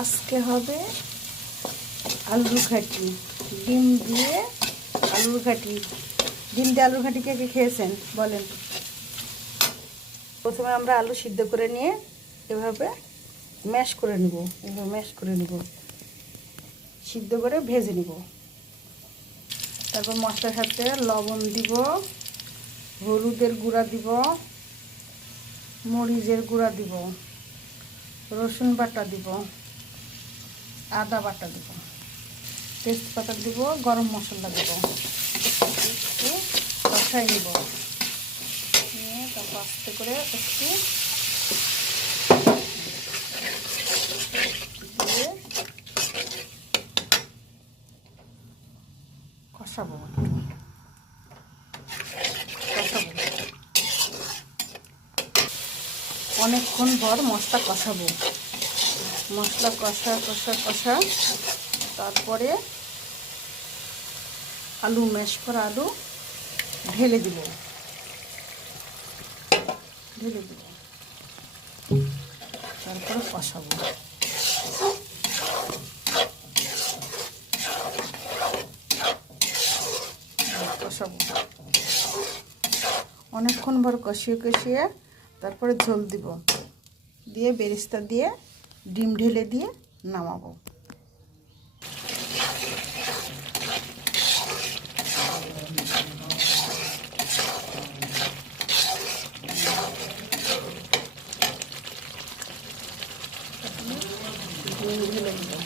আজকে হবে আলুর ঘাটি, ডিম দিয়ে আলুর ঘাটি। ডিম দিয়ে আলুর ঘাটি কে কে খেয়েছেন বলেন। প্রথমে আমরা আলু সিদ্ধ করে নিয়ে এভাবে ম্যাশ করে নিব, এভাবে ম্যাশ করে নিব, সিদ্ধ করে ভেজে নিব। তারপর মশলার সাথে লবণ দিব, হলুদের গুঁড়া দিব, মরিচের গুঁড়া দিব, রসুন বাটা দিব, আদা বাটা দিব, তেজপাতা দিব, গরম মশলা দিব, একটু কষাই নিব, নিয়ে তারপর আস্তে করে একটু দিয়ে কষাবো, অনেকক্ষণ পর মশলা কষাবো, মশলা কষা কষা কষা তারপরে আলু ম্যাশ করা আলু ঢেলে দিব, তারপরে কষাবো। অনেকক্ষণ পর কষিয়ে কষিয়ে তারপরে ঝোল দিব, দিয়ে বেরেস্তা দিয়ে ডিম ঢেলে দিয়ে নামাবো। ডিম ঢেলে দিব।